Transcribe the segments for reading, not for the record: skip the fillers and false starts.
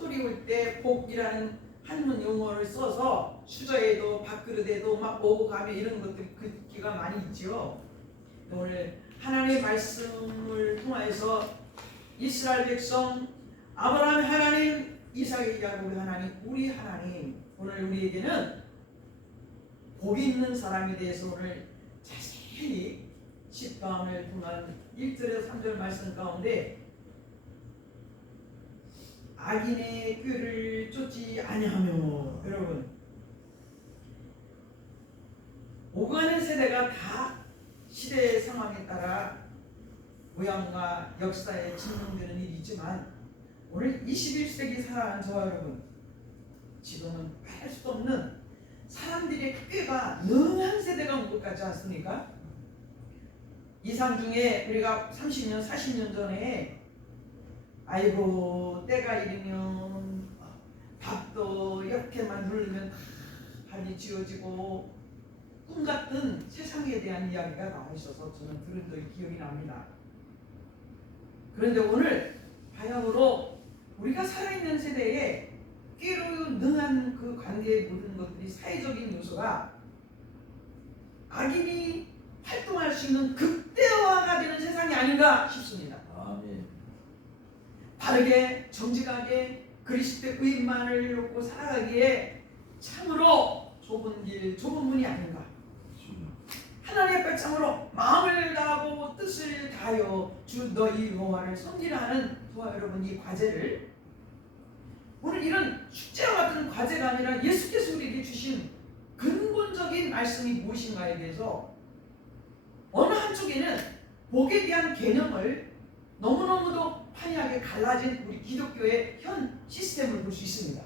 첫돌이 올 때 복이라는 한문 용어를 써서 수저에도 밥그릇에도 막 오고 가며 이런 것들 그 기가 많이 있지요. 오늘 하나님의 말씀을 통하여서 이스라엘 백성 아브라함 하나님, 이삭의 야곱의 하나님, 우리 하나님, 오늘 우리에게는 복이 있는 사람에 대해서 오늘 자세히 십가함을 통한 1절에서 3절 말씀 가운데 악인의 꾀를 쫓지 아니하며, 여러분 오가는 세대가 다 시대의 상황에 따라 모양과 역사에 진동되는 일이지만 오늘 21세기 살아가는 저와 여러분, 지금은 할 수도 없는 사람들의 꾀가 능한 세대가 온 것 같지 않습니까? 이상 중에 우리가 30년 40년 전에 아이고 때가 이르면 밥도 이렇게만 누르면 밥이 지어지고 꿈같은 세상에 대한 이야기가 나와 있어서 저는 들은 기억이 납니다. 그런데 오늘 바야흐로 우리가 살아있는 세대에 꾀로 능한 그 관계의 모든 것들이 사회적인 요소가 악인이 활동할 수 있는 극대화가 되는 세상이 아닌가 싶습니다. 아멘. 바르게 정직하게 그리스도의 의만을 놓고 살아가기에 참으로 좁은 길, 좁은 문이 아닌가. 하나님의 백성으로 마음을 다하고 뜻을 다하여 주 너희 여호와를 섬기라 하는 저와 여러분 이 과제를, 오늘 이런 숙제와 같은 과제가 아니라 예수께서 우리에게 주신 근본적인 말씀이 무엇인가에 대해서 어느 한쪽에는 복에 대한 개념을 너무너무도 판이하게 갈라진 우리 기독교의 현 시스템을 볼 수 있습니다.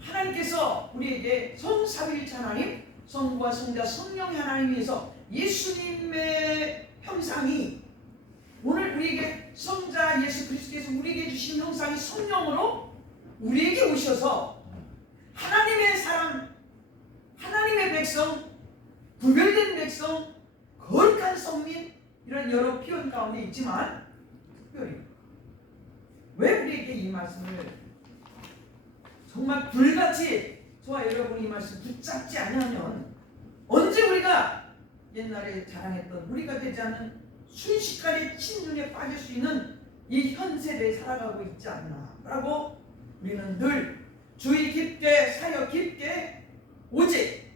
하나님께서 우리에게 성삼위일체 하나님, 성부와 성자 성령의 하나님에서 예수님의 형상이, 오늘 우리에게 성자 예수 그리스도께서 우리에게 주신 형상이 성령으로 우리에게 오셔서 하나님의 사람, 하나님의 백성, 구별된 백성, 거룩한 성민, 이런 여러 표현 가운데 있지만 특별히 왜 우리에게 이 말씀을 정말 불같이 저와 여러분이 이 말씀 붙잡지 않으면 언제 우리가 옛날에 자랑했던 우리가 되지 않는 순식간에 침륜에 빠질 수 있는 이 현 세대에 살아가고 있지 않나 라고 우리는 늘 주의 깊게 사역 깊게 오직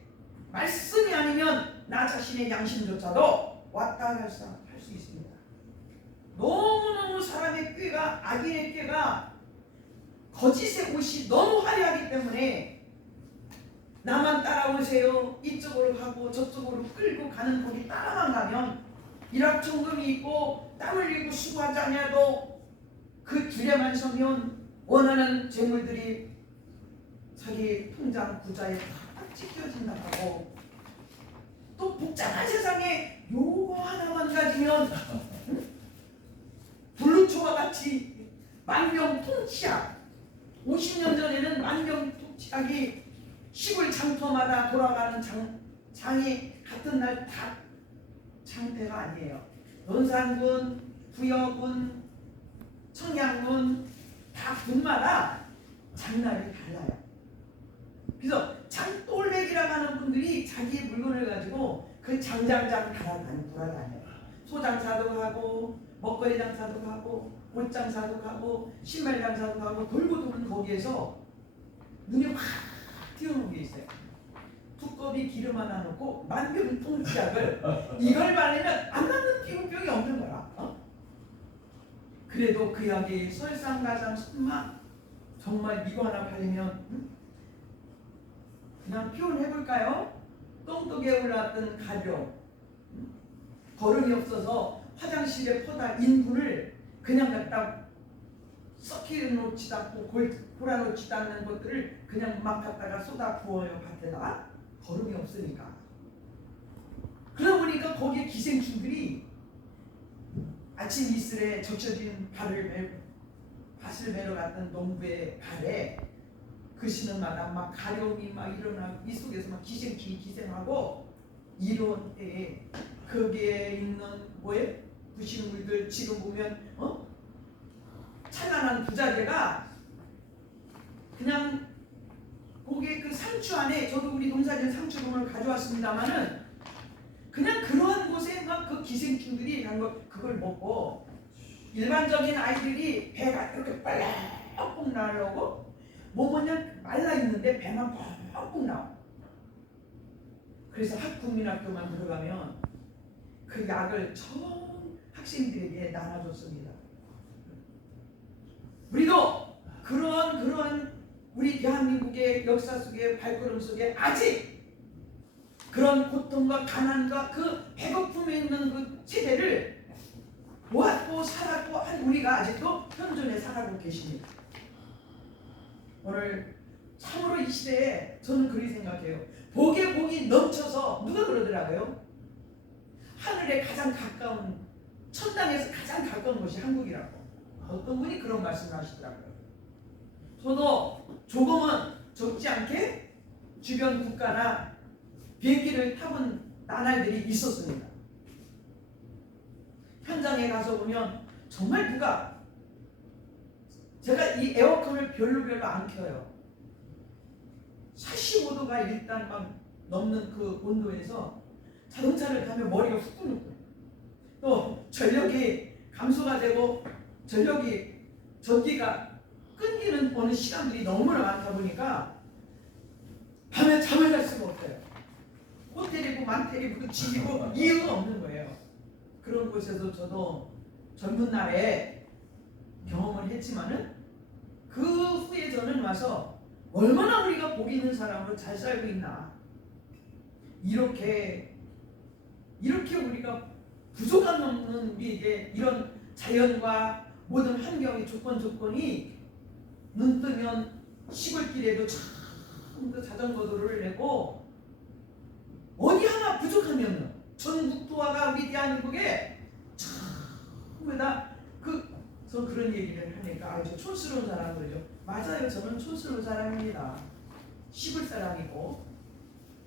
말씀이 아니면 나 자신의 양심조차도 왔다 갈 수 있습니다. 너무너무 사람의 꾀가, 악인의 꾀가, 거짓의 옷이 너무 화려하기 때문에 나만 따라오세요, 이쪽으로 가고 저쪽으로 끌고 가는 거기 따라만 가면 일확천금이 있고 땀 흘리고 수고하지 않아도 그 줄에만 서면 원하는 재물들이 자기 통장 구자에 딱 찍혀진다고, 또 복잡한 세상에 요거 하나만 가지면 블루초와 같이 만병통치약, 50년 전에는 만병통치약이 시골 장터마다 돌아가는 장이 같은 날 다 장터가 아니에요. 논산군, 부여군, 청양군 다 군마다 장날이 달라요. 그래서 장돌매기라고 하는 분들이 자기 물건을 가지고 그 장장장 돌아다녀요. 소장사도 가고 먹거리 장사도 가고 옷 장사도 가고 신발 장사도 가고 돌고 도는 거기에서 눈에 확 띄어놓은 게 있어요. 두꺼비 기름 하나 넣고 만병통치약을 이걸 바르면 안 낫는 피부병이 없는 거야. 그래도 그 약이 설상가상 손맛, 정말 이거 하나 바르면 그냥 표현해볼까요? 똥독에 올랐던 가벼움, 거름이 없어서 화장실에 퍼다 인분을 그냥 갖다 썩혀 놓지도 않고 골아 놓지도 않는 것들을 그냥 막 갖다가 쏟아 부어요. 밭에다. 거름이 없으니까. 그러다 보니까 거기에 기생충들이 아침 이슬에 적셔진 밭을 매러 갔던 농부의 발에 그 쉬는 마다 막 가려움이 막 일어나고 이 속에서 막 기생충이 기생하고 이런 때에 거기에 있는 부시는 물들 지금 보면 찬란한 부자재가 그냥 거기에 그 상추 안에, 저도 우리 농사지은 상추를 가져왔습니다만은 그냥 그러한 곳에 막 그 기생충들이 그걸 먹고 일반적인 아이들이 배가 이렇게 빨락뽕 나려고 몸은 말라 있는데 배만 뻥뻥 나와. 그래서 국민학교만 들어가면 그 약을 전 학생들에게 나눠줬습니다. 우리도 그러한 우리 대한민국의 역사 속에, 발걸음 속에 아직 그런 고통과 가난과 그 배고픔에 있는 그 세대를 보았고 살았고 한 우리가 아직도 현존에 살아가고 계십니다. 오늘 참으로 이 시대에 저는 그렇게 생각해요. 복에 복이 넘쳐서, 누가 그러더라고요? 하늘에 가장 가까운, 천당에서 가장 가까운 곳이 한국이라고. 어떤 분이 그런 말씀을 하시더라고요. 저도 조금은 적지 않게 주변 국가나 비행기를 타본 나날들이 있었습니다. 현장에 가서 보면 정말 누가, 제가 이 에어컨을 별로 안 켜요. 45도가 일단 막 넘는 그 온도에서 자동차를 타면 머리가 후끈후끈, 또 전력이 감소가 되고 전기가 끊기는 어느 시간들이 너무나 많다 보니까 밤에 잠을 잘 수가 없어요. 호텔이고 만텔이고 집이고 이유가 없는 거예요. 그런 곳에서 저도 젊은 날에 경험을 했지만은 그 후에 저는 와서 얼마나 우리가 복 있는 사람으로 잘 살고 있나, 이렇게 우리가 부족함 없는 우리에게 이런 자연과 모든 환경의 조건이 눈 뜨면 시골길에도 참 자전거도를 내고 어디 하나 부족함이 없는 전 국토화가 우리 대한민국에 참에다 저 그런 얘기를 하니까 아주 촌스러운 사람 그러죠. 맞아요. 저는 촌스러운 사람입니다. 시골 사람이고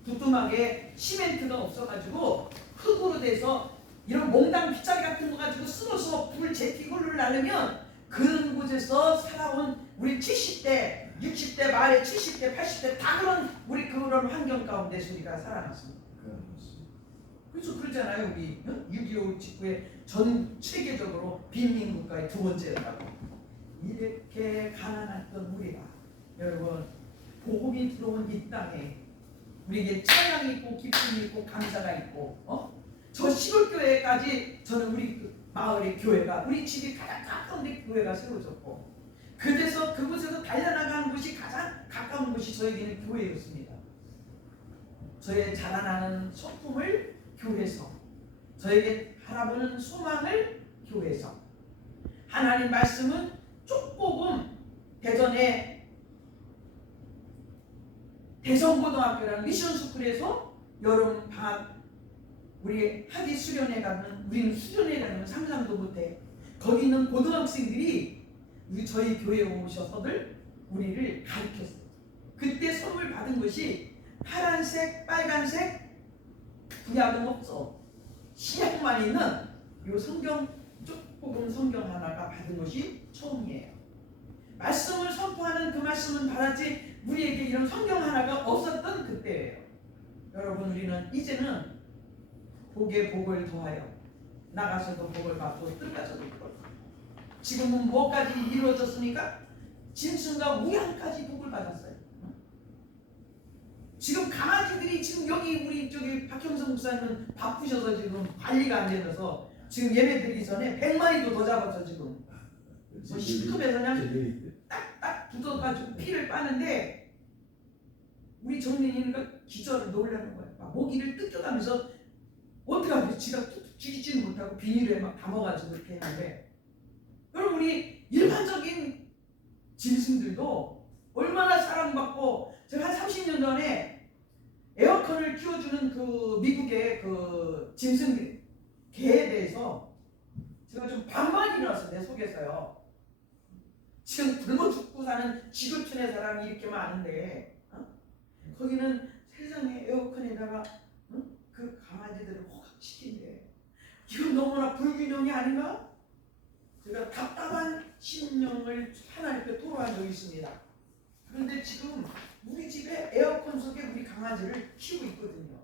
두툼하게 시멘트가 없어가지고 흙으로 돼서 이런 몽당 빗자루 같은 거 가지고 쓸어서 불 제피고를 나르면 그런 곳에서 살아온 우리 70대, 60대, 말에 70대, 80대 다 그런 환경 가운데서 우리가 살아났습니다. 그래서 그러잖아요. 우리 6.25 직후에 전 세계적으로 빈민국가의 두 번째라고. 이렇게 가난했던 우리가, 여러분, 복음이 들어온 이 땅에 우리에게 찬양이 있고 기쁨이 있고 감사가 있고, 저 시골교회까지 저는 우리 마을의 교회가, 우리 집이 가장 가까운 데 교회가 세워졌고, 그곳에서 달려나가는 곳이 가장 가까운 곳이 저에게는 교회였습니다. 저의 자라나는 소품을 교회에서, 저에게 바라보는 소망을 교회에서, 하나님 말씀은 쪽복음, 대전의 대성고등학교라는 미션스쿨에서 여름 방학 우리 학위 수련회 가면, 우리는 수련회 가면 상상도 못해. 거기 있는 고등학생들이 저희 교회에 오셔서들 우리를 가르쳤어요. 그때 선물 받은 것이 파란색, 빨간색, 구약은 없어. 신약만 있는 요 성경, 쪽복음 성경 하나가 받은 것이 처음이에요. 말씀을 선포하는 그 말씀은 받았지 우리에게 이런 성경 하나가 없었던 그때예요. 여러분, 우리는 이제는 복에 복을 더하여 나가서도 복을 받고 들어가서도 복을 받고, 지금은 뭐까지 이루어졌습니까? 짐승과 우양까지 복을 받았어요. 지금 강아지들이 지금 여기 우리 저기 박형성 목사님은 바쁘셔서 지금 관리가 안 되면서 지금 예배 드리기 전에 100마리도 더 잡았어. 지금 뭐 시큼해서 그냥 딱딱 붙어가지고 피를 빠는데 우리 정민이는 기절을 놀라는 거예요. 막 모기를 뜯겨가면서 어떻게 하면 지가 죽이지는 못하고 비닐에 막 담아가지고 이렇게 했는데, 여러분, 우리 일반적인 짐승들도 얼마나 사랑받고, 제가 한 30년 전에 에어컨을 키워주는 그 미국의 그 짐승 개에 대해서 제가 좀 반발이 일어났어요. 내 속에서요. 지금 굶어 죽고 사는 지구촌의 사람이 이렇게 많은데, 거기는 세상에 에어컨에다가 그 강아지들을 호각시킨대. 이건 너무나 불균형이 아닌가? 제가 답답한 심령을 하나님께 토로한 적이 있습니다. 그런데 지금 우리 집에 에어컨 속에 우리 강아지를 키우고 있거든요.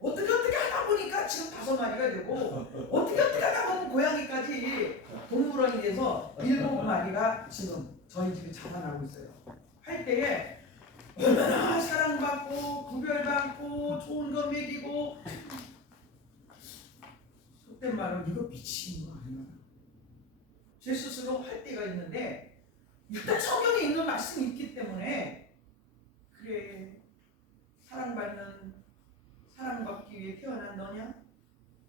어떻게 하다 보니까 지금 5마리가 되고 어떻게 하다 보면 고양이까지 동물원이 돼서 7마리가 지금 저희 집에 자라나고 있어요. 할 때에 얼마나 사랑받고 구별받고 좋은 거 먹이고, 속된 말로 이거 미친 거 아니야? 제 스스로 할 때가 있는데, 일단 성경에 있는 말씀이 있기 때문에 그래, 사랑받기 위해 태어난 너냐?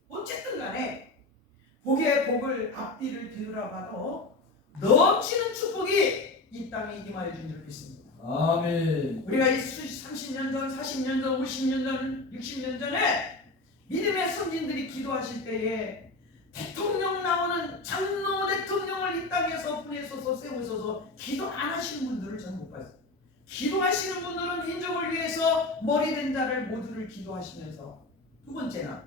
어쨌든 간에 복의 복을 앞뒤를 뒤돌아봐도 넘치는 축복이 이 땅에 임하여 준 줄 믿습니다. 아멘. 우리가 이 30년 전, 40년 전, 50년 전, 60년 전에 믿음의 선진들이 기도하실 때에 대통령 나오는 장로 대통령을 이 땅에서 보내셔서 세우셔서 기도 안 하시는 분들을 저는 못 봤어요. 기도하시는 분들은 민족을 위해서 머리된 자를 모두를 기도하시면서, 두 번째는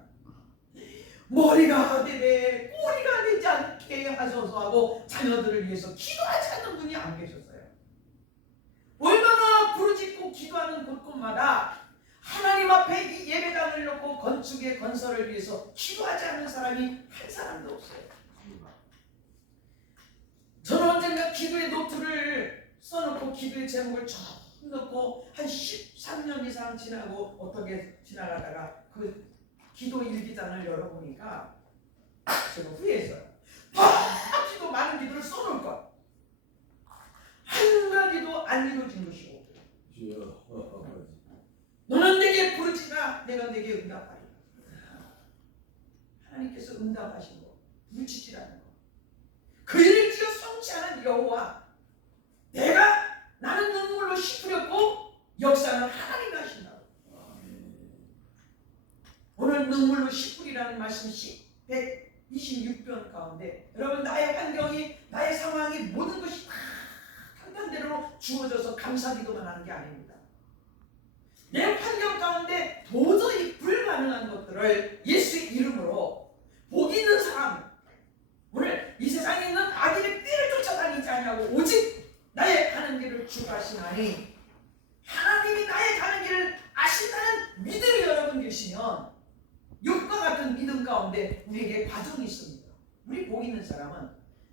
머리가 되되 꼬리가 되지 않게 하셔서 하고 자녀들을 위해서 기도하지 않는 분이 안 계셨어요. 얼마나 부르짖고 기도하는 곳곳마다 하나님 앞에 이 예배당을 놓고 건축의 건설을 위해서 기도하지 않는 사람이 한 사람도 없어요. 저는 언젠가 기도의 노트를 써놓고 기도의 제목을 쭉 넣고 한 13년 이상 지나고 어떻게 지나가다가 그 기도 일기장을 열어보니까 제가 후회했어요. 기도 많은 기도를 써놓을 것, 한 가지도 안 이루어진 것이고, 너는 내게 부르짖으라 내가 내게 응답하리라. 하나님께서 응답하신 거, 부르짖으라는 거, 그 일을 지어 성취하는 여호와, 나는 눈물로 씻으렸고 역사는 하나님이 하신다고. 오늘 눈물로 씻으리라는 말씀이 126편 가운데, 여러분, 나의 환경이, 나의 상황이, 모든 것이 다 탄탄대로 주어져서 감사기도만 하는 게 아닙니다. 내 환경 가운데 도저히 불가능한 것들을 예수의 이름으로 복 있는 사람, 오늘 이 세상에 있는 악인의 꾀를 쫓아다니지 아니하고 오직 나의 가는 길을 주가 하시나니, 하나님이 나의 가는 길을 아신다는 믿음이 여러분 계시면 욕과 같은 믿음 가운데 우리에게 과정이 있습니다. 우리 복 있는 사람은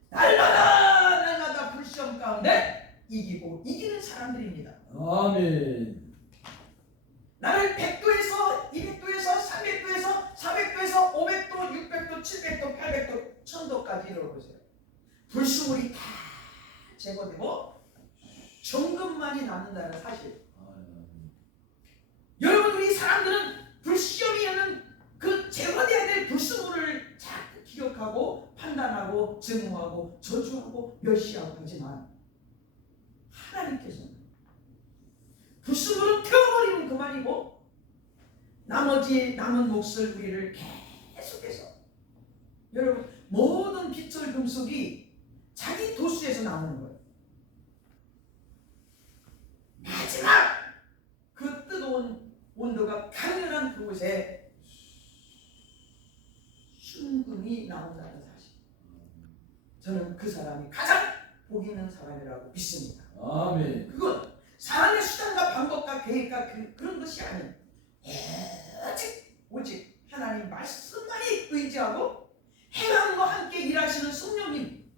날마다 불시험 가운데 이기고 이기는 사람들입니다. 아멘. 나를 100도에서 200도에서 300도에서 400도에서 500도 600도 700도 800도 1000도까지 이뤄보세요. 불순물이 다 제거되고 정금만이 남는다는 사실. 여러분, 우리 사람들은 불시험이 오는 그 제거돼야 될 불순물을 자꾸 기억하고 판단하고 증오하고 저주하고 멸시하고 하지만, 하나님께서는 불순물은 태워버리면 그만이고 나머지 남은 몫을 우리를 계속해서, 여러분, 모든 빛을 금속이 자기 도수에서 나오는 거예요. 마지막 그 뜨거운 온도가 강렬한 그곳에 순금이 나온다는 사실, 저는 그 사람이 가장 복 있는 사람이라고 믿습니다. 아멘. 그건 사람의 수단과 방법과 계획과 그런 것이 아닌 오직 하나님 말씀만이 의지하고 행함과 함께 일하시는 성령님,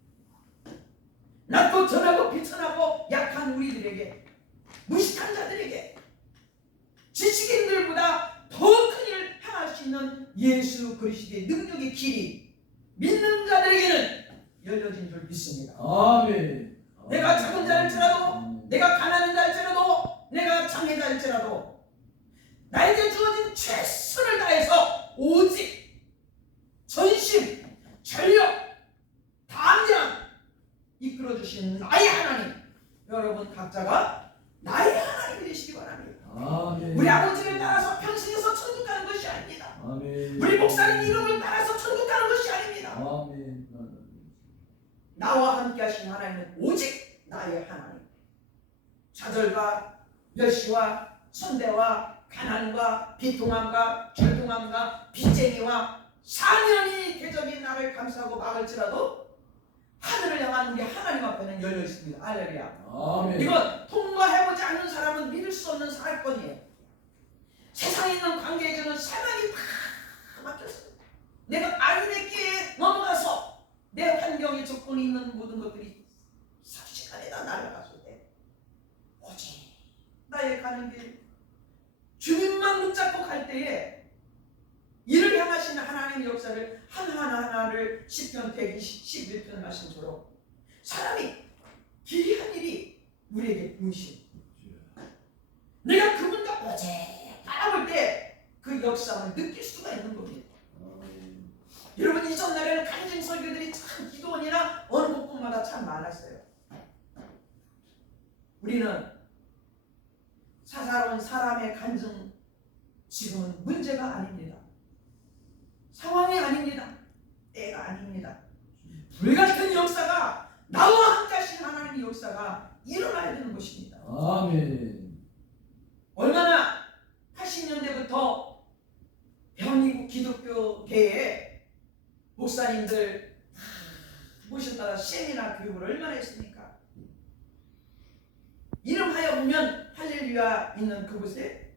낮고 전하고 비천하고 약한 우리들에게, 무식한 자들에게, 지식인들보다 더 큰 일을 행할 수 있는 예수 그리스도의 능력의 길이 믿는 자들에게는 열려진 줄 믿습니다. 아멘. 내가 작은 자일지라도, 내가 가난한 자일지라도, 내가 장애자일지라도 나에게 주어진 최선을 다해서 오직 전심, 전력, 담장 이끌어주신 나의 하나님, 여러분 각자가 나의 하나님이 되시기 바랍니다. 아멘. 우리 아버지를 따라서 평생에서 천국 가는 것이 아닙니다. 아멘. 우리 목사님 이름을 따라서 천국 가는 것이 아닙니다. 아멘. 나와 함께 하신 하나님은 오직 나의 하나님. 좌절과 멸시와 선대와 가난과 비통함과 결통함과 빚쟁이와 사면이 대적이 나를 감싸고 막을지라도 하늘을 향한 우리 하나님 앞에는 열려 있습니다. 할렐루야. 아멘. 이건 통과해보지 않는 사람은 믿을 수 없는 사건이에요. 세상에 있는 관계에서는 사면이 다 막혔어요. 내가 아이네께 넘어가서 내 환경에 조건이 있는 모든 것들이 삽시간에 다 날아갔을 때 오직 나의 가는 길 주님만 붙잡고 갈 때에 이를 향하시는 하나님의 역사를 하나하나를 10편 121편 말씀처럼 사람이 길이 한 일이 우리에게 보이시오. 내가 그분과 오직 바라볼 때 그 역사를 느낄 수가 있는 겁니다. 여러분 이전 날에는 간증 설교들이 참 기도원이나 어느 곳곳마다 참 많았어요. 우리는 사사로운 사람의 간증 지금은 문제가 아닙니다. 상황이 아닙니다. 때가 아닙니다. 불같은 역사가 나와 함께 하신 하나님의 역사가 일어나야 되는 것입니다. 아멘. 얼마나 80년대부터 대한민국 기독교계에 목사님들 모셨다가 세미나 교육을 얼마나 했습니까? 이름하여 보면 할렐루야 있는 그곳에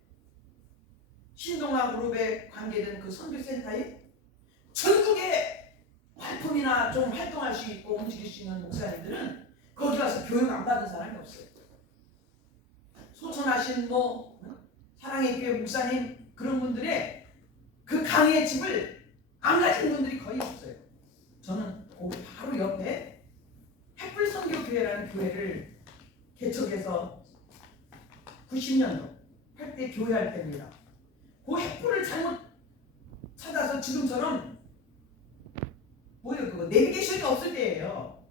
신동아 그룹에 관계된 그 선교센터에 전국에 활품이나 좀 활동할 수 있고 움직일 수 있는 목사님들은 거기 가서 교육 안 받은 사람이 없어요. 소천하신 사랑의 교회 목사님 그런 분들의 그 강의 집을 안 가진 분들이 거의 없어요. 저는 거기 바로 옆에 햇불선교교회라는 교회를 개척해서 90년도 할 때 교회할 때입니다. 그 햇불을 잘못 찾아서 지금처럼 뭐예요 그거 내비게이션이 없을 때예요.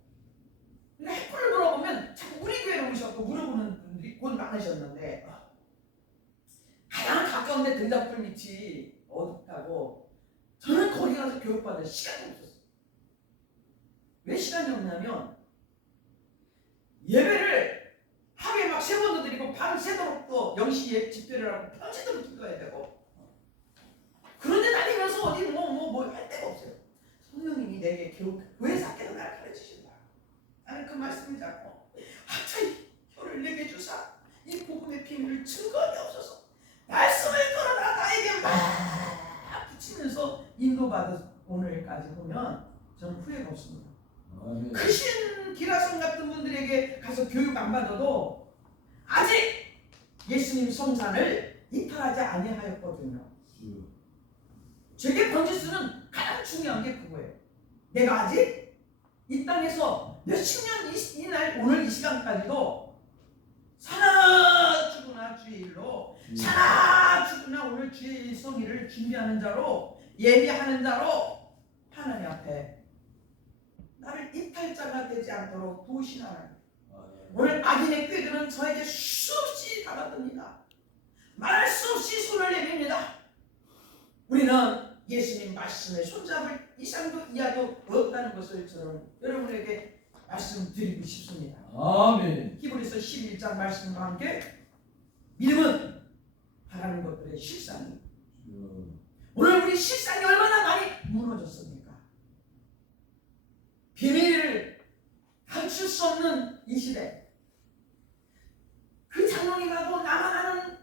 근데 햇불을 물어보면 자꾸 우리 교회로 오셨고 물어보는 분들이 곧 많으셨는데 가장 가까운 데 등잔불 밑이 어둡다고 저는 거기 가서 교육받을 시간이 없었어요. 왜 시간이 없냐면 예배를 하루에 막 3번도 드리고 밤새도록 또 0시에 집회를 하고 밤새도록 기도해야 되고 그런데 다니면서 어디 뭐 할 데가 없어요. 성령님이 내게 교회에서 학교도 나를 가르치신다. 나는 그 말씀을 잡고 하찮이 혀를 내게 주사 이 복음의 비밀을 증거하게 없어서 말씀을 걸어라 나에게 막 붙이면서 인도받은 오늘까지 보면 저는 후회가 없습니다. 아멘. 크신 기라성 같은 분들에게 가서 교육 안 받아도 아직 예수님 성산을 이탈하지 아니하였거든요. 제게 번지수는 가장 중요한 게 그거예요. 내가 아직 이 땅에서 몇십 년 이날 오늘 이 시간까지도 사나 주구나 주의 일로 사나 주구나 오늘 주의 성의를 준비하는 자로 예비하는 자로 하나님 앞에 나를 이탈자가 되지 않도록 도우신 하나님. 오늘 악인의 꾀들은 저에게 수없이 다가듭니다. 말할 수 없이 손을 내밉니다. 우리는 예수님 말씀에 손잡을 이상도 이하도 없다는 것을 저는 여러분에게 말씀드리고 싶습니다. 아멘. 히브리서 11장 말씀과 함께 믿음은 바라는 것들의 실상이 오늘 우리 실상이 얼마나 많이 무너졌습니까? 비밀을 감출 수 없는 이 시대 그 장로님하고 나만 아는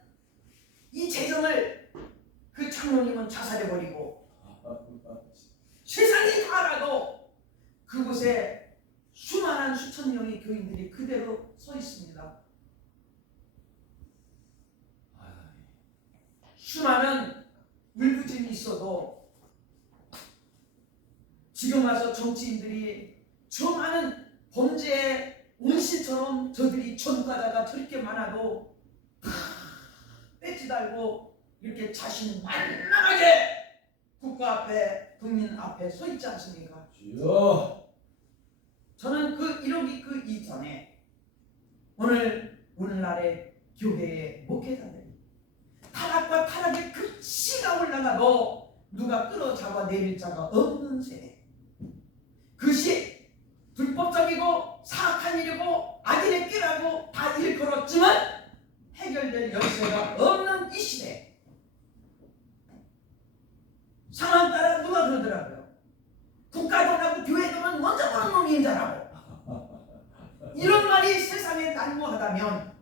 이 재정을 그 장로님은 자살해버리고 세상이 다 알아도 그곳에 수많은 수천 명의 교인들이 그대로 서 있습니다. 수많은 울부짖음이 있어도 지금 와서 정치인들이 저 많은 범죄의 온실처럼 저들이 전과자가 저렇게 많아도 다 뺏지 달고 이렇게 자신 만만하게 국가 앞에 국민 앞에 서 있지 않습니까? 주여. 저는 그 이러기 그 이전에 오늘날의 교회의 목회자들이 타락과 타락의 극치가 올라가도 누가 끌어잡아 내릴 자가 없는 세대. 그것이 불법적이고 사악한 일이고 악인의 끼라고 다 일컬었지만 해결될 열쇠가 없는 이 시대. 상황 따라 누가 그러더라고요. 국가도하고 교회도는 먼저 보는 놈이 인자라고. 이런 말이 세상에 난무하다면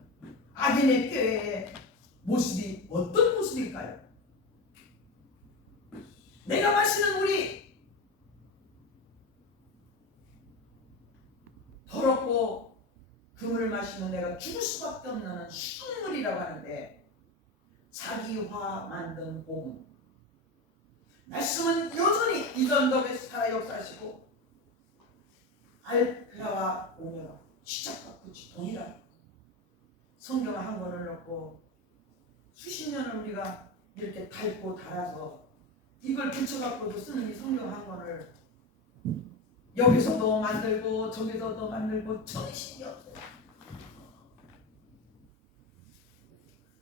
악인의 교회의 모습이 어떤 모습일까요? 내가 마시는 물이 더럽고 그 물을 마시면 내가 죽을 수밖에 없는 수돗물이라고 하는데, 자기화 만든 복음 말씀은 여전히 이전덕에 살아 역사하시고 알파와 오메가 시작과 끝이 동일하다. 성경 한 권을 넣고 수십 년을 우리가 이렇게 닳고 달아서 이걸 붙여갖고도 쓰는 이 성경 한 권을 여기서도 만들고 저기서도 만들고 정신이 없어요.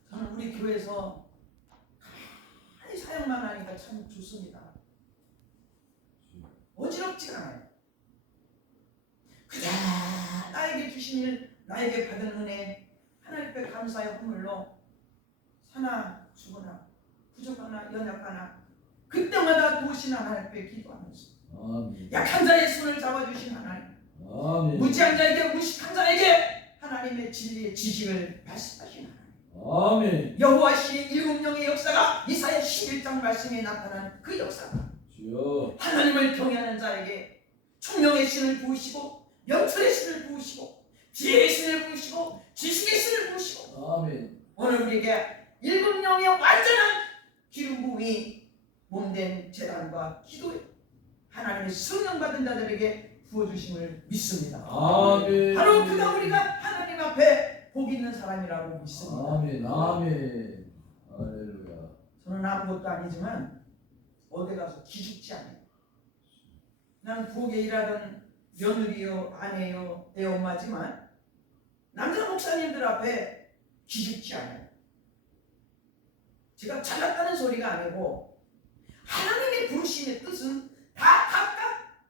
저는 우리 교회에서 가만히 사역만 하니까 참 좋습니다. 어지럽지가 않아요. 그냥 나에게 주신 일, 나에게 받은 은혜, 하나님께 감사의 헌물로 사나 죽으나 부족하나 연약하나 그때마다 도우신 하나님께 기도하면서 아멘. 약한 자의 손을 잡아주신 하나님, 아멘. 무지한 자에게 무식한 자에게 하나님의 진리의 지식을 말씀하신 하나님, 아멘. 여호와 신의 일곱 영의 역사가 이사야 11장 말씀에 나타난 그 역사가 주여. 하나님을 경외하는 자에게 총명의 신을 부으시고 명철의 신을 부으시고 지혜의 신을 부으시고 지식의 신을 부으시고 아멘. 오늘 우리에게 일곱 영의 완전한 기름 부음이 몸된 제단과 기도에 하나님의 성령 받은 자들에게 부어주심을 믿습니다. 아멘. 바로 그가 우리가 하나님 앞에 복 있는 사람이라고 믿습니다. 아멘. 아멘. 할렐루야. 저는 아무것도 아니지만 어디 가서 기죽지 않아요. 난 부엌에 일하던 며느리요, 아내요, 내 엄마지만 남자 목사님들 앞에 기죽지 않아요. 제가 잘났다는 소리가 아니고 하나님의 부르심의 뜻은 다 각각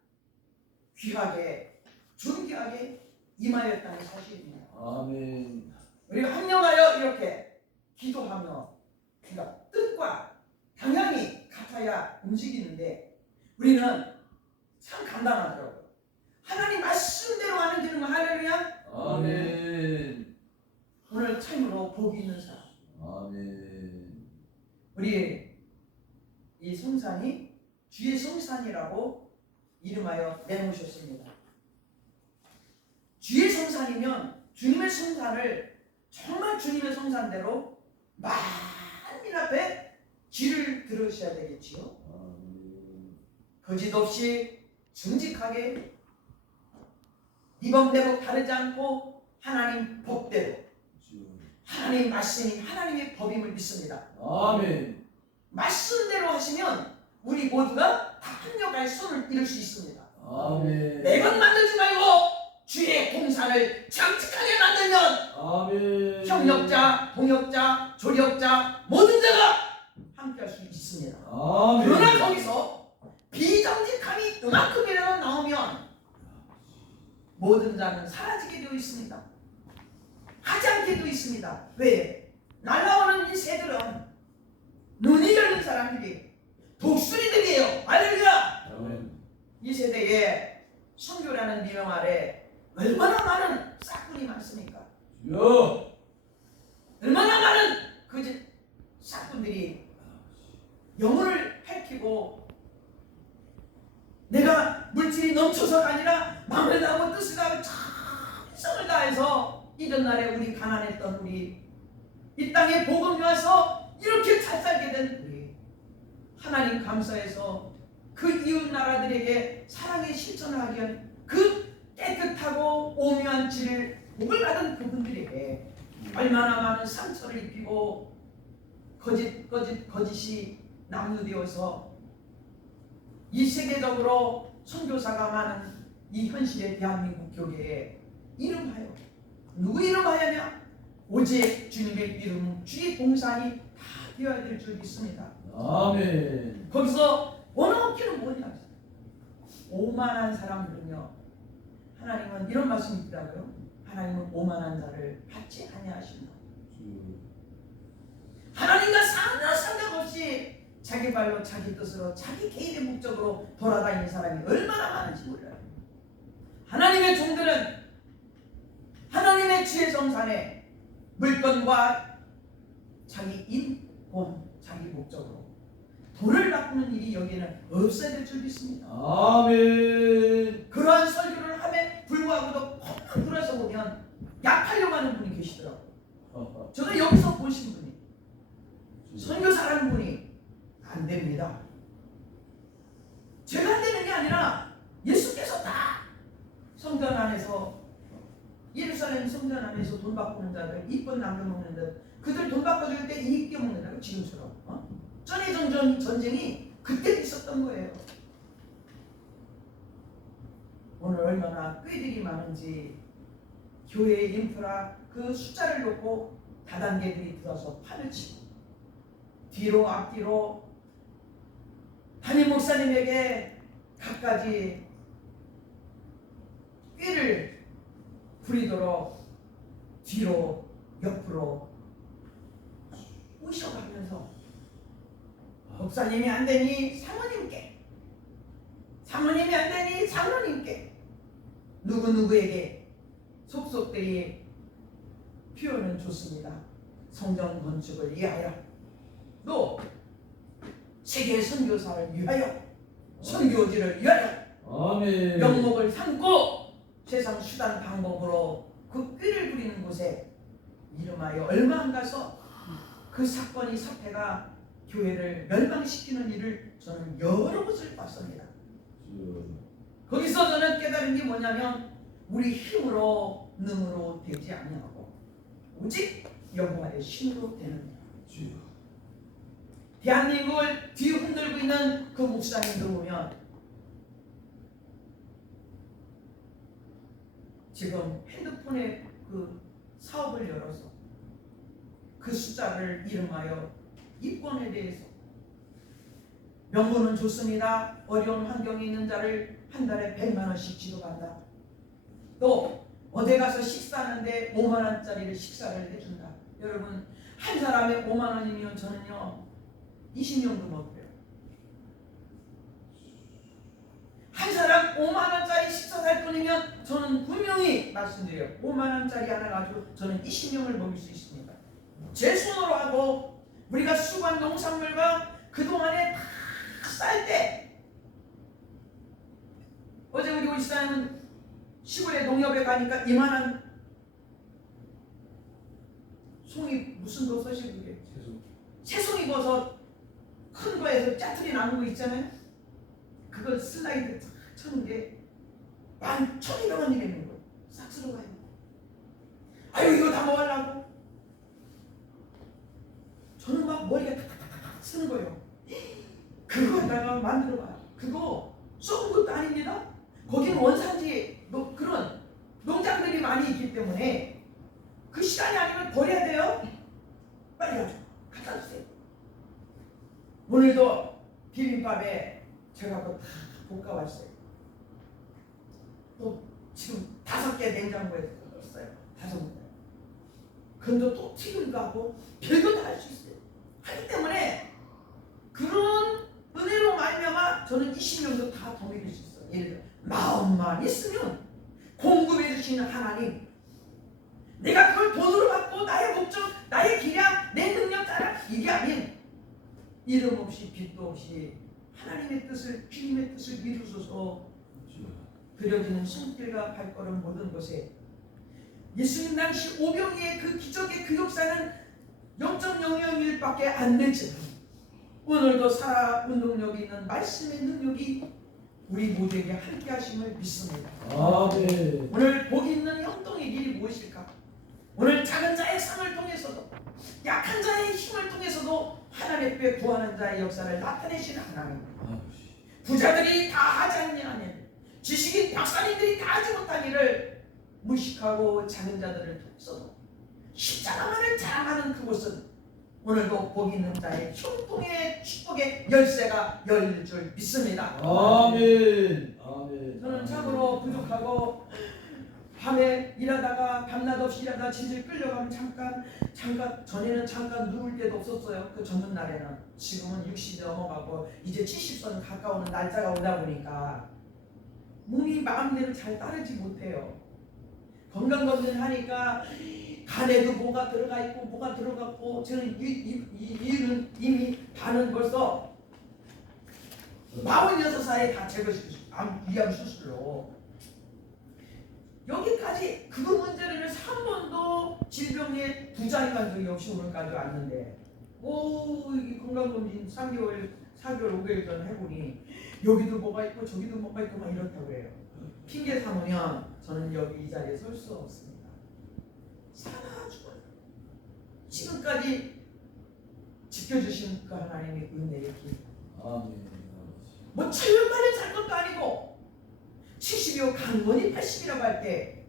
귀하게 존귀하게 임하였다는 사실입니다. 아멘. 우리가 합력하여 이렇게 기도하며 그러니까 뜻과 방향이 같아야 움직이는데 우리는 참 간단하더라고요. 하나님 말씀대로 하는 길은 할렐루야. 아멘. 오늘 참으로 복이 있는 사람. 아멘. 우리 이 성산이 주의 성산이라고 이름하여 내놓으셨습니다. 주의 성산이면 주님의 성산을 정말 주님의 성산대로 만민 앞에 길을 들으셔야 되겠지요. 아멘. 거짓 없이 정직하게 이범대로 다르지 않고 하나님 법대로 주여. 하나님 말씀이 하나님의 법임을 믿습니다. 아멘. 말씀대로 하시면 우리 모두가 다 합력할 손을 이룰 수 있습니다. 아멘. 내 것 만들지 말고 주의 공산을 정직하게 만들면 아멘. 협력자, 동역자, 조력자 모든 자가 함께할 수 있습니다. 아멘. 그러나 거기서 비정직함이 그만큼이라도 나오면 모든 자는 사라지게 되어 있습니다. 하지 않게 되어 있습니다. 왜? 날아오는 이 새들은 눈이 열린 사람들이 독수리들이에요. 할렐루야. 아멘. 이 세대에 선교라는 비명 아래 얼마나 많은 싹군이 많습니까? 주여. 얼마나 많은 그 싹군들이 영혼을 핥히고 내가 물질이 넘쳐서가 아니라 마음을 다하고 뜻을 다하고 정성을 다해서 이전 날에 우리 가난했던 우리 이 땅에 복음이 와서 이렇게 잘 살게 된 우리 하나님 감사해서 그 이웃 나라들에게 사랑의 실천을 하기 위한 그 깨끗하고 오묘한 질을 복을 받은 그분들에게 얼마나 많은 상처를 입히고 거짓이 남루되어서 이 세계적으로 선교사가 많은 이 현실의 대한민국 교회에 이름하여 누구 이름하여냐? 오직 주님의 이름 주의 봉산이 다 되어야 될 줄 믿습니다. 아멘. 거기서 원어키는 뭐냐? 오만한 사람들은요, 하나님은 이런 말씀이 있더라고요. 하나님은 오만한 자를 받지 아니하신다. 주여. 하나님과 상관없이 자기 발로 자기 뜻으로 자기 개인의 목적으로 돌아다니는 사람이 얼마나 많은지 몰라요. 하나님의 종들은 하나님의 지혜 성산에 물건과 자기 인권, 자기 목적으로 돈을 바꾸는 일이 여기에는 없어야 될 줄 믿습니다. 아멘. 그러한 설교를 함에 불구하고도 콩 들어서 보면 약하려고 하는 분이 계시더라고요. 저는 여기서 보신 분이 선교사라는 분이 안 됩니다. 제가 안 되는 게 아니라 예수께서 다 성전 안에서 예루살렘 성전 안에서 돈 바꾸는 자들 이권 남겨먹는 듯 그들 돈 바꿔줄 때 이익 껴먹는다고 지금처럼 전의 전쟁이 그때 있었던 거예요. 오늘 얼마나 꾀들이 많은지 교회의 인프라 그 숫자를 놓고 다단계들이 들어서 판을 치고 뒤로 앞뒤로 담임 목사님에게 갖가지 꾀를 부리도록 뒤로 옆으로 오셔가면서 목사님이 안 되니 사모님께, 사모님이 안 되니 장로님께, 누구누구에게 속속들이 표현은 좋습니다. 성전 건축을 위하여, 또 세계 선교사를 위하여, 선교지를 위하여 아멘. 명목을 삼고 세상 수단 방법으로 그 꾀를 부리는 곳에 이름하여 얼마 안 가서 그 사건이 사태가 교회를 멸망시키는 일을 저는 여러 곳을 봤습니다. 거기서 저는 깨달은 게 뭐냐면 우리 힘으로 능으로 되지 아니하고 오직 여호와의 신으로 되는 거예요. 대한민국을 뒤흔들고 있는 그 목사님들 보면 지금 핸드폰에 그 사업을 열어서 그 숫자를 이름하여 입권에 대해서 명분은 좋습니다. 어려운 환경에 있는 자를 한 달에 100만 원씩 지급한다. 또 어디 가서 식사하는데 5만 원짜리를 식사를 해준다. 여러분 한 사람에 5만 원이면 저는요 20명도 먹어요. 한 사람 5만 원짜리 식사 살 돈이면 저는 분명히 말씀드려요. 5만 원짜리 하나 가지고 저는 20명을 먹일 수 있습니다. 제 손으로 하고 우리가 수고한 농산물과 그동안에 다 쌀 때 어제 우리 오지사는 시골에 농협에 가니까 이만한 송이 무슨 버섯이 그게 새송이 버섯 큰 거에서 짜투리 나는 거 있잖아요. 그걸 슬라이드 탁 쳐는 게 11,200원이 되는 거예요. 싹 쓸어가요. 아유 이거 다 먹으려고 저는 막 머리가 탁탁탁탁 쓰는 거예요. 그거에다가 만들어봐요. 그거 썩은 것도 아닙니다. 거기는 원산지 그런 농장들이 많이 있기 때문에 그 시간이 아니면 버려야 돼요. 빨리 가죠. 갖다 주세요. 오늘도 비빔밥에 제가 그거 다 볶아왔어요. 또 지금 5개 냉장고에 넣었어요. 5개. 근데 또 튀김도 하고 별거 다 할 수 있어요. 하기 때문에 그런 은혜로 말미암아 저는 20년도 다 더 먹일 수 있어요. 예를 들어 마음만 있으면 공급해 주시는 하나님, 내가 그걸 돈으로 받고 나의 목적, 나의 기량, 내 능력 따라 이게 아닌 이름 없이 빛도 없이 하나님의 뜻을, 주님의 뜻을 이루소서 그려지는 손길과 발걸음 모든 것에 예수님 당시 오병이의 그 기적의 그 역사는 0.001밖에 안 됐지만 오늘도 살아 운동력이 있는 말씀의 능력이 우리 모두에게 함께 하심을 믿습니다. 아멘. 오늘 복이 있는 형통의 길이 무엇일까? 오늘 작은 자의 상을 통해서도 약한 자의 힘을 통해서도 하나님 앞에 구하는 자의 역사를 나타내시는 하나님. 부자들이 다 하지 않는 일, 지식인 박사님들이 다 하지 못한 일을 무식하고 작은 자들을 통해서도 십자가만을 자랑하는 그곳은 오늘도 복 있는 자의 형통의 축복의 열쇠가 열릴 줄 믿습니다. 아멘. 아멘. 저는 참으로 부족하고 밤에 일하다가 밤낮 없이 일하다 질질 끌려가면 잠깐 전에는 잠깐 누울 때도 없었어요. 그 전문 날에는. 지금은 60이 넘어가고 이제 70선 가까우는 날짜가 오다 보니까 몸이 마음대로 잘 따르지 못해요. 건강검진 하니까 간에도 뭐가 들어가 있고 뭐가 들어갔고 저는 이유는 이미 반은 벌써 46살에 다 제거시켰어요. 위암 수술로. 여기까지 그거 문제를 위해서 한 번도 질병에 부작용 간 적이 없이 오늘까지 왔는데 이 건강검진 3개월 5개월 전 해보니 여기도 뭐가 있고 저기도 뭐가 있고 막 이렇다고 해요. 핑계 삼으면 저는 여기 이 자리에 설 수 없습니다. 사나 죽어요. 지금까지 지켜주신 그 하나님의 은혜의 길. 아멘. 뭐 7년만에 살 것도 아니고 70이요 강건이 80이라고 할 때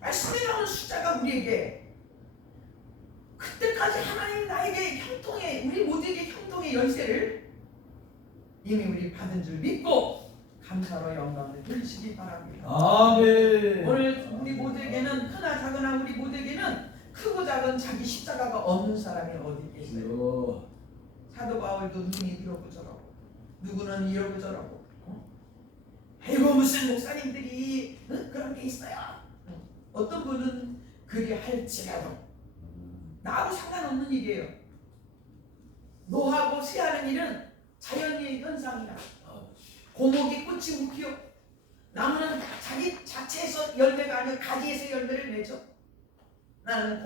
말씀에 나오는 숫자가 우리에게 그때까지 하나님 나에게 형통의 우리 모두에게 형통의 열쇠를 이미 우리 받은 줄 믿고 감사로 영광을 돌리시기 바랍니다. 아멘. 오늘 우리 모두에게는 크나 작으나 우리 모두에게는 크고 작은 자기 십자가가 없는 사람이 어디 있겠어요? 사도 바울도 눈이 이러고 저러고 누구는 이러고 저러고 아이고 무슨 목사님들이 그런 게 있어요. 어떤 분은 그리 할지라도 나하고 상관없는 일이에요. 노하고 쇠하는 일은 자연의 현상이라. 고목이 꽃이 묵히요 나무는 자기 자체에서 열매가 아니라 가지에서 열매를 맺죠. 나는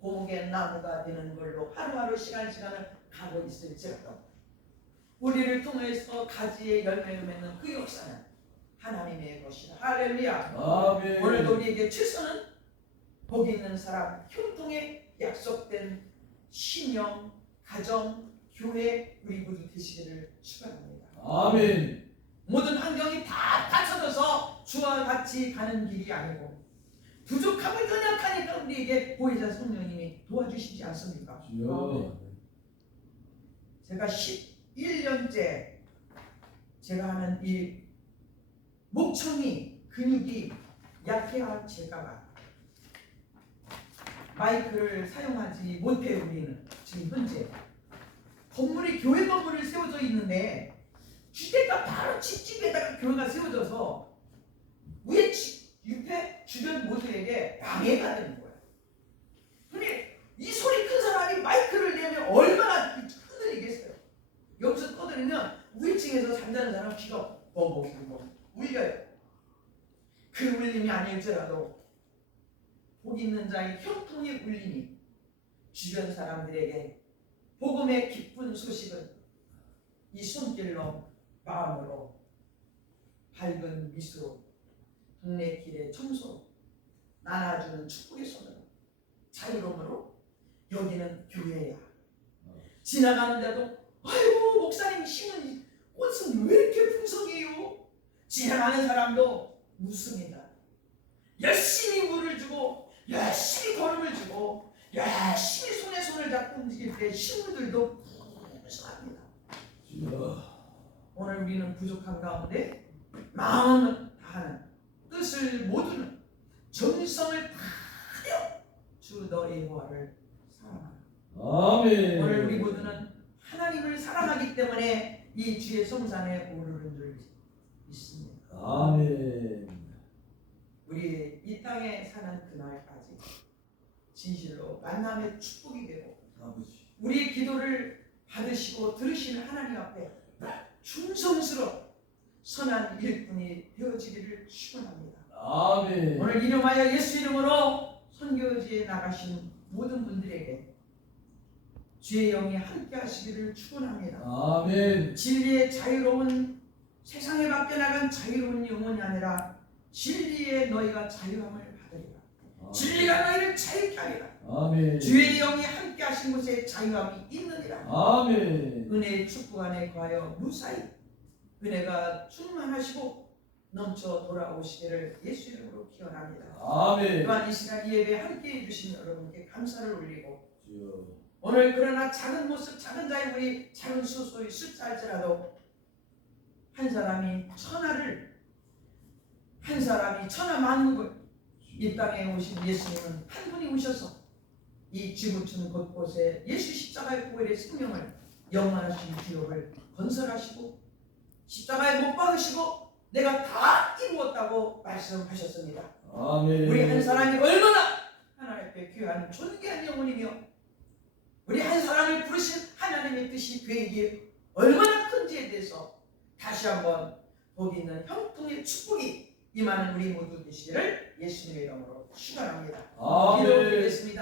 고목의 나무가 되는 걸로 하루하루 시간을 가고 있을지라도 우리를 통해서 가지의 열매를 맺는 그 역사는 하나님의 것이다. 할렐루야. 아멘. 오늘도 우리에게 최선은 복이 있는 사람, 형통에 약속된 신령, 가정, 교회 우리 모두 되시기를 축원합니다. 아멘. 모든 환경이 다 갖춰져서 주와 같이 가는 길이 아니고 부족함을 연약하니까 우리에게 보혜자 성령님이 도와주시지 않습니까? 주여. 제가 11년째 제가 하는 이 목청이 근육이 약해야 제가 마이크를 사용하지 못해요. 우리는 지금 현재 건물이 교회 건물을 세워져 있는데 주택가 바로 집집에다가 교회가 세워져서 위에 옆에 주변 모두에게 방해가 되는 거야. 근데 이 소리 큰 사람이 마이크를 내면 얼마나 흔들리겠어요. 여기서 떠들으면 우회층에서 잠자는 사람 귀가 뻥뻥 울려요. 그 울림이 아닐지라도 복 있는 자의 형통의 울림이 주변 사람들에게 복음의 기쁜 소식은 이 손길로 마음으로 밝은 미소로 동네 길의 청소로 나눠주는 축복의 손으로 자유로움으로 여기는 교회야. 지나가는데도 아이고 목사님 심은 꽃은 왜 이렇게 풍성해요? 지나가는 사람도 웃습니다. 열심히 물을 주고 열심히 걸음을 주고 열심히 손에 손을 잡고 움직일 때 식물들도 풍성합니다. 오늘 우리는 부족한 가운데 마음을 다하는 뜻을 모두는 정성을 다하여 주 너의 여호와를 사랑하라. 아멘. 오늘 우리 모두는 하나님을 사랑하기 때문에 이 주의 성산에 오르는 줄 믿습니다. 아멘. 우리 이 땅에 사는 그날까지 진실로 만남의 축복이 되고 아버지. 우리의 기도를 받으시고 들으시는 하나님 앞에 충성스러운 선한 일꾼이 되어지기를 축원합니다. 아멘. 오늘 이름하여 예수 이름으로 선교지에 나가신 모든 분들에게 주의 영이 함께 하시기를 축원합니다. 아멘. 진리의 자유로운 세상에 밖에 나간 자유로운 영혼이 아니라 진리의 너희가 자유함을 받으리라. 아멘. 진리가 너희를 자유케 하리라. 아멘. 주의 영이 함께 하신 곳에 자유함이 있느니라. 아멘. 은혜의 축복 안에 거하여 무사히 은혜가 충만하시고 넘쳐 돌아오시기를 예수 이름으로 기원합니다. 아멘. 또한 이 시간 이 예배에 함께해 주신 여러분께 감사를 올리고 주여. 오늘 그러나 작은 모습 작은 자의 우리 작은 수소의 숫자일지라도 한 사람이 천하 만국을 이 땅에 오신 예수님은 한 분이 오셔서 이 지구촌 곳곳에 예수 십자가의 보혈의 생명을 영원하신 기업을 건설하시고 십자가에 못 박으시고 내가 다 이루었다고 말씀하셨습니다. 아멘. 우리 한 사람이 얼마나 하나님 앞에 귀한 존귀한 영혼이며 우리 한 사람을 부르신 하나님의 뜻이 계획이 얼마나 큰지에 대해서 다시 한번 복 있는 형통의 축복이 임하는 우리 모두 되시기를 예수님의 이름으로 축원합니다. 아멘. 기도드리겠습니다.